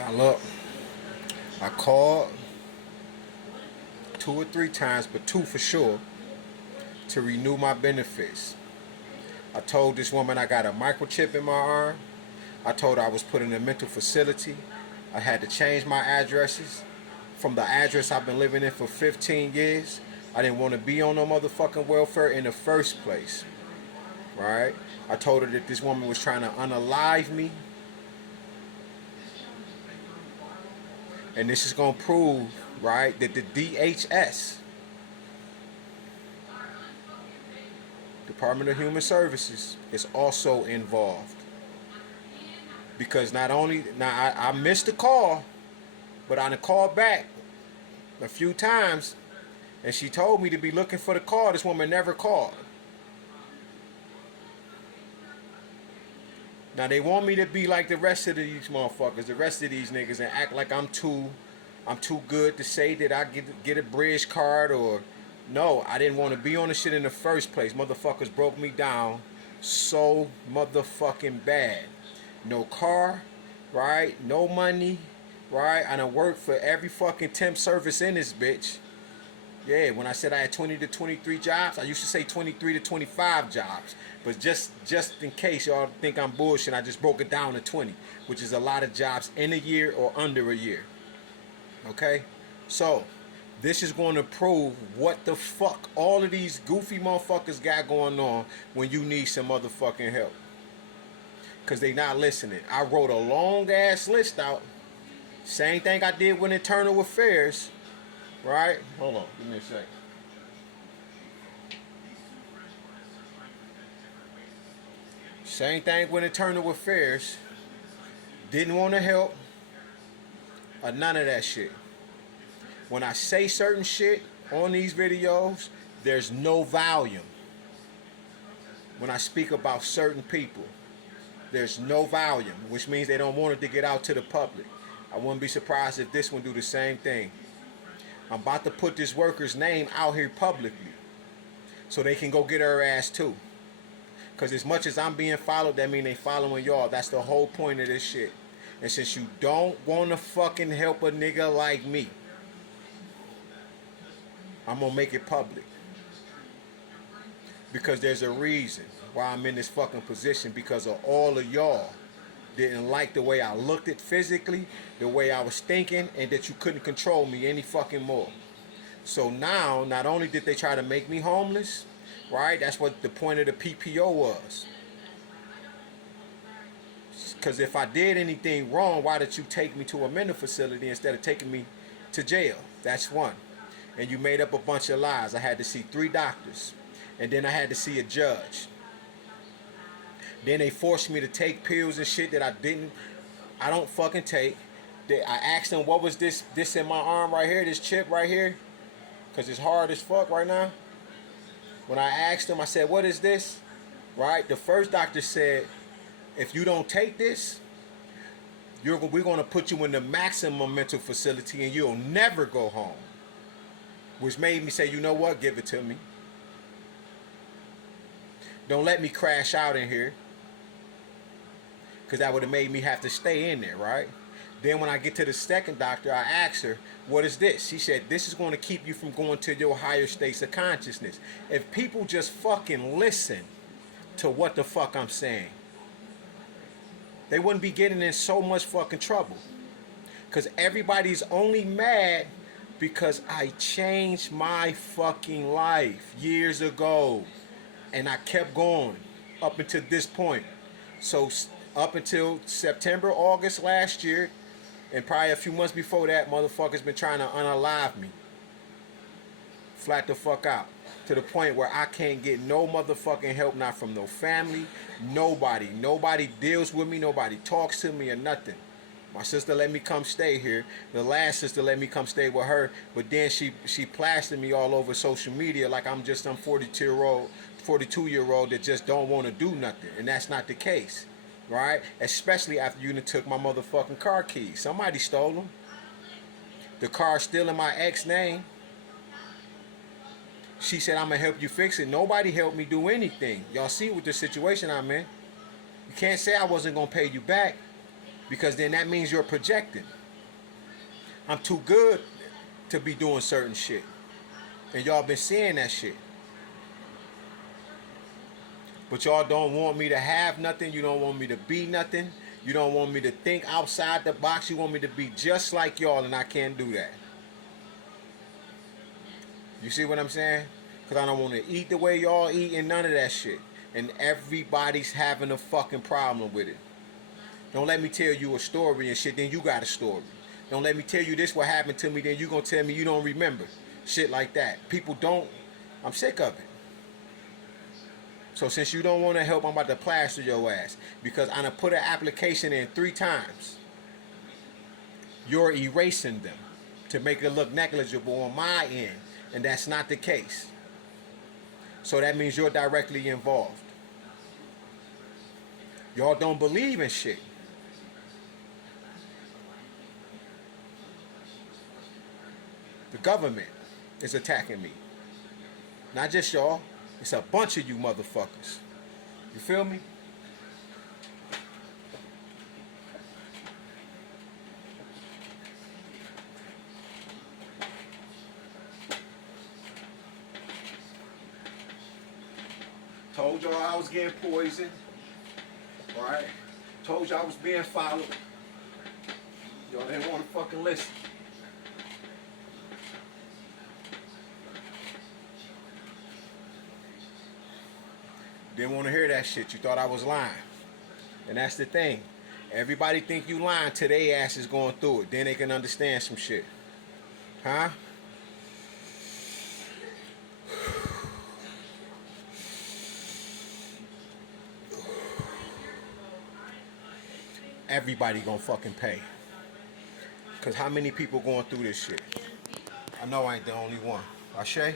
Now look, I called 2 or 3 times, but two for sure, to renew my benefits. I told this woman I got a microchip in my arm. I told her I was put in a mental facility. I had to change my addresses from the address I've been living in for 15 years. I didn't want to be on no motherfucking welfare in the first place, right? I told her that this woman was trying to unalive me, and this is gonna prove, right, that the DHS, Department of Human Services, is also involved. Because not only now I missed the call, but I called back a few times, and she told me to be looking for the call. This woman never called. Now they want me to be like the rest of these motherfuckers, the rest of these niggas, and act like I'm too good to say that I get a bridge card or no. I didn't want to be on the shit in the first place. Motherfuckers broke me down so motherfucking bad. No car, right? No money, right? I done worked for every fucking temp service in this bitch. Yeah, when I said I had 20 to 23 jobs, I used to say 23 to 25 jobs. But just in case y'all think I'm bullshit, I just broke it down to 20, which is a lot of jobs in a year or under a year. Okay? So, this is going to prove what the fuck all of these goofy motherfuckers got going on when you need some motherfucking help. Because they not listening. I wrote a long ass list out. Same thing I did with Internal Affairs. Right? Hold on. Give me a sec. Same thing with Internal Affairs. Didn't want to help. Or none of that shit. When I say certain shit on these videos, there's no volume. When I speak about certain people, there's no volume, which means they don't want it to get out to the public. I wouldn't be surprised if this one do the same thing. I'm about to put this worker's name out here publicly so they can go get her ass too. Because as much as I'm being followed, that mean they following y'all. That's the whole point of this shit. And since you don't want to fucking help a nigga like me, I'm going to make it public. Because there's a reason why I'm in this fucking position. Because of all of y'all didn't like the way I looked at physically, the way I was thinking, and that you couldn't control me any fucking more. So now, not only did they try to make me homeless, right? That's what the point of the PPO was. Because if I did anything wrong, why did you take me to a mental facility instead of taking me to jail? That's one. And you made up a bunch of lies. I had to see 3 doctors. And then I had to see a judge. Then they forced me to take pills and shit that I don't fucking take. I asked them, what was this in my arm right here, this chip right here? Because it's hard as fuck right now. When I asked them, I said, what is this? Right? The first doctor said, if you don't take this, we're going to put you in the maximum mental facility and you'll never go home. Which made me say, you know what? Give it to me. Don't let me crash out in here. Because that would have made me have to stay in there, right? Then when I get to the second doctor, I asked her, what is this? She said, this is going to keep you from going to your higher states of consciousness. If people just fucking listen to what the fuck I'm saying, they wouldn't be getting in so much fucking trouble. Because everybody's only mad because I changed my fucking life years ago. And I kept going up until this point. So up until September, August last year, and probably a few months before that, motherfuckers been trying to unalive me. Flat the fuck out. To the point where I can't get no motherfucking help, not from no family, nobody. Nobody deals with me, nobody talks to me or nothing. My sister let me come stay here. The last sister let me come stay with her, but then she plastered me all over social media like I'm just some 42-year-old that just don't want to do nothing. And that's not the case. Right? Especially after you took my motherfucking car keys. Somebody stole them. The car's still in my ex name. She said, I'm going to help you fix it. Nobody helped me do anything. Y'all see what the situation I'm in. You can't say I wasn't going to pay you back. because then that means you're projecting. I'm too good to be doing certain shit. And y'all been seeing that shit. But y'all don't want me to have nothing. You don't want me to be nothing. You don't want me to think outside the box. You want me to be just like y'all, and I can't do that. You see what I'm saying? Because I don't want to eat the way y'all eat and none of that shit. And everybody's having a fucking problem with it. Don't let me tell you a story and shit, then you got a story. Don't let me tell you this what happened to me, then you gonna tell me you don't remember. Shit like that. People don't. I'm sick of it. So since you don't want to help, I'm about to plaster your ass. Because I done put an application in 3 times. You're erasing them to make it look negligible on my end. And that's not the case. So that means you're directly involved. Y'all don't believe in shit. The government is attacking me. Not just y'all. It's a bunch of you motherfuckers. You feel me? Told y'all I was getting poisoned. Right? Told y'all I was being followed. Y'all didn't want to fucking listen. Didn't want to hear that shit. You thought I was lying. And that's the thing. Everybody think you lying till they ass is going through it. Then they can understand some shit. Huh? Everybody gonna fucking pay. Cause how many people going through this shit? I know I ain't the only one. Ashe?